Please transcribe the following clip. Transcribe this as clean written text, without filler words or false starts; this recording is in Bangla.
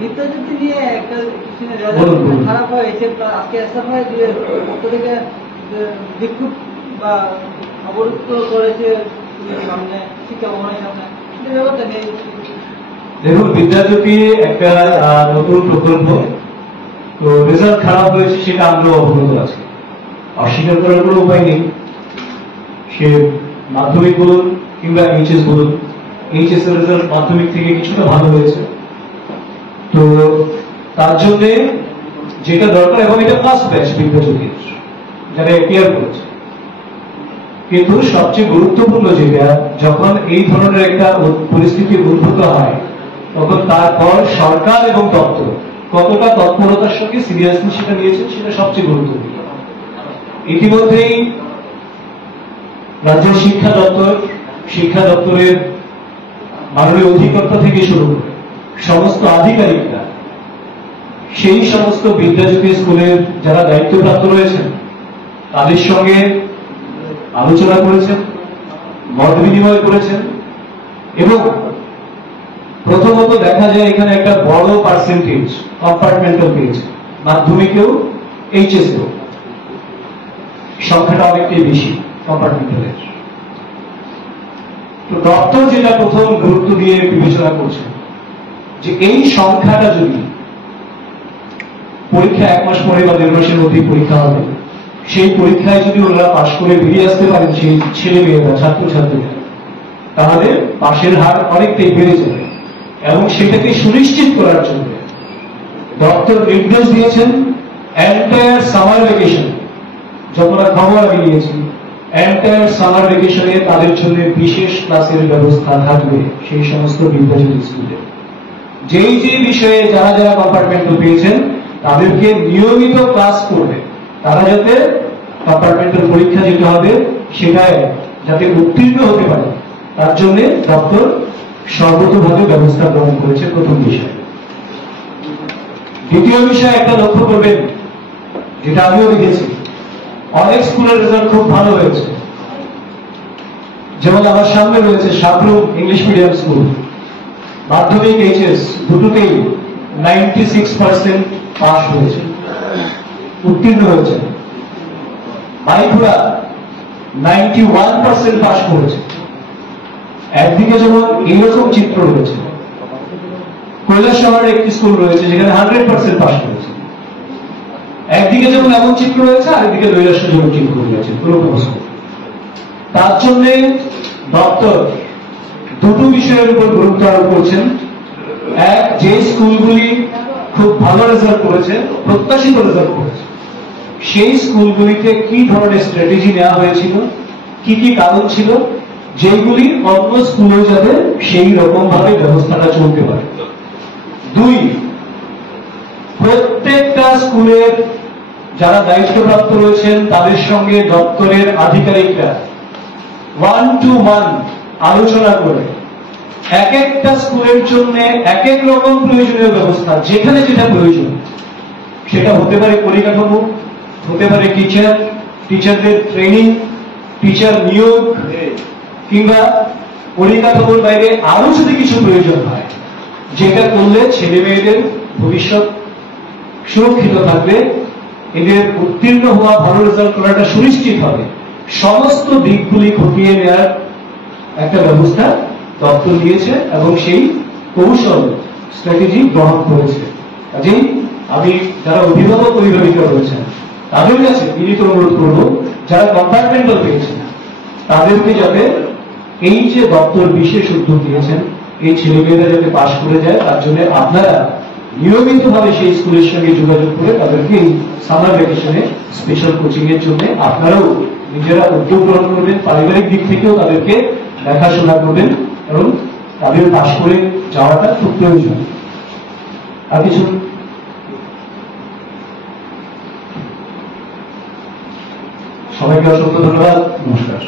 বিদ্যাজ্যোতি নিয়ে একটা খারাপ হয়েছে, আজকে এসএফআই পক্ষ থেকে বিক্ষোভ বা অবরুদ্ধ করেছে সামনে, শিক্ষা ভবনের সামনে। দেখুন, বিদ্যাজ্যোতি একটা নতুন প্রকল্প, তো রেজাল্ট খারাপ হয়েছে সেটা আমরা অবগত আছি, অস্বীকার করার কোনো উপায় নেই। সে মাধ্যমিক বলুন কিংবা এইচএস বলুন, এইচএস এর রেজাল্ট মাধ্যমিক থেকে কিছুটা ভালো হয়েছে, তো তার জন্য যেটা দরকার, এবং এটা ফার্স্ট ব্যাচ বিদ্যাজ্যোতির যারা অ্যাপিয়ার করেছে, কিন্তু সবচেয়ে গুরুত্বপূর্ণ যেটা, যখন এই ধরনের একটা পরিস্থিতি উদ্ভূত হয় তখন তারপর সরকার এবং দপ্তর কতটা তৎপরতার সঙ্গে সিরিয়াসলি সেটা নিয়েছেন সেটা সবচেয়ে গুরুত্বপূর্ণ। ইতিমধ্যেই রাজ্যের শিক্ষা দপ্তরের মাননীয় অধিকর্তা থেকে শুরু করে সমস্ত আধিকারিকরা সেই সমস্ত বিদ্যাজ্যোতি স্কুলের যারা দায়িত্বপ্রাপ্ত রয়েছেন তাদের সঙ্গে আলোচনা করেছেন, মত বিনিময় করেছেন, এবং প্রথমত দেখা যায় এখানে একটা বড় পার্সেন্টেজ কম্পার্টমেন্টাল পেয়েছে, মাধ্যমিকেও এইচএসেও সংখ্যাটা অনেকটাই বেশি কম্পার্টমেন্টালের। তো দপ্তর যেটা প্রথম গুরুত্ব দিয়ে বিবেচনা করছে যে এই সংখ্যাটা যদি পরীক্ষা 1 মাস পরে বা 1.5 মাসের মধ্যে পরীক্ষা হবে, সেই পরীক্ষায় যদি ওরা পাশ করে বেরিয়ে আসতে পারেন সেই ছেলে মেয়েরা, ছাত্রছাত্রীরা, তাহলে পাশের হার অনেকটাই বেড়ে যাবে। এবং সেটাকে সুনিশ্চিত করার জন্য দপ্তর নির্দেশ দিয়েছেন এন্টায়ার সামার ভ্যাকেশন, যতটা খবর আমি নিয়েছি, এন্টায়ার সামার ভ্যাকেশনে তাদের জন্য বিশেষ ক্লাসের ব্যবস্থা থাকবে সেই সমস্ত বিদ্যাজ্যোতি স্কুলে। যেই যে বিষয়ে যারা যারা কম্পার্টমেন্টাল পেয়েছেন তাদেরকে নিয়মিত ক্লাস করবে, তারা যাতে কম্পার্টমেন্টাল পরীক্ষা যেটা হবে সেটায় যাতে উত্তীর্ণ হতে পারে তার জন্য দপ্তর সর্বতোভাবে ব্যবস্থা গ্রহণ করেছে, প্রথম বিষয়। দ্বিতীয় বিষয় একটা লক্ষ্য করবেন, যেটা আমিও দেখেছি, অনেক স্কুলের রেজাল্ট খুব ভালো হয়েছে। যেমন আমার সামনে রয়েছে সাবরুম ইংলিশ মিডিয়াম স্কুল, মাধ্যমিক এইচএস দুটোতেই 96% পাস হয়েছে, উত্তীর্ণ হয়েছে। মাইপুরা 91% পাস করেছে। একদিকে যেমন এইরকম চিত্র রয়েছে, কৈলাসহরের একটি স্কুল রয়েছে যেখানে 100% পাস করেছে। একদিকে যেমন এমন চিত্র রয়েছে, আরেকদিকে নৈরাশ্যজনক চিত্র রয়েছে পুরোনো স্কুল। তার জন্য দপ্তর দুটো বিষয়ের উপর গুরুত্ব আরোপ করছেন। এক, যে স্কুলগুলি খুব ভালো রেজাল্ট করেছে, প্রত্যাশিত রেজাল্ট করেছে, সেই স্কুলগুলিতে কি ধরনের স্ট্র্যাটেজি নেওয়া হয়েছিল, কি কি কারণ ছিল, যেগুলি অন্য স্কুলে যাতে সেই রকম ভাবে ব্যবস্থাটা চলতে পারে। দুই, প্রত্যেকটা স্কুলের যারা দায়িত্বপ্রাপ্ত রয়েছেন তাদের সঙ্গে দপ্তরের আধিকারিকরা 1-to-1 আলোচনা করে এক একটা স্কুলের জন্য এক এক রকম প্রয়োজনীয় ব্যবস্থা, যেখানে যেটা প্রয়োজন, সেটা হতে পারে পরিকাঠামো, হতে পারে টিচারদের ট্রেনিং, টিচার নিয়োগ, কিংবা পরিকাঠামোর বাইরে আরো যদি কিছু প্রয়োজন হয়, যেটা করলে ছেলে মেয়েদের ভবিষ্যৎ সুরক্ষিত থাকবে, এদের উত্তীর্ণ হওয়া, ভালো রেজাল্ট করাটা সুনিশ্চিত হবে, সমস্ত দিকগুলি খতিয়ে নেওয়ার একটা ব্যবস্থা দপ্তর নিয়েছে এবং সেই কৌশল স্ট্র্যাটেজি গ্রহণ করেছে। কাজেই আমি যারা অভিভাবক অভিভাবিকা রয়েছেন তাদের কাছে বিনীত অনুরোধ করব, যারা কম্পার্টমেন্টাল পেয়েছেন তাদেরকে যাতে এই যে দপ্তর বিশেষ উদ্যোগ নিয়েছেন, এই ছেলেমেয়েরা যাতে পাশ করে যায় তার জন্য আপনারা নিয়মিতভাবে সেই স্কুলের সঙ্গে যোগাযোগ করে তাদেরকে এই সামার ভ্যাকেশনে স্পেশাল কোচিং এর জন্য আপনারাও নিজেরা উদ্যোগ গ্রহণ করবেন, পারিবারিক দিক থেকেও তাদেরকে দেখাশোনা করবেন, কারণ তাদের পাশ করে যাওয়াটা খুব প্রয়োজন। আর কিছু? সবাইকে অসংখ্য ধন্যবাদ, নমস্কার।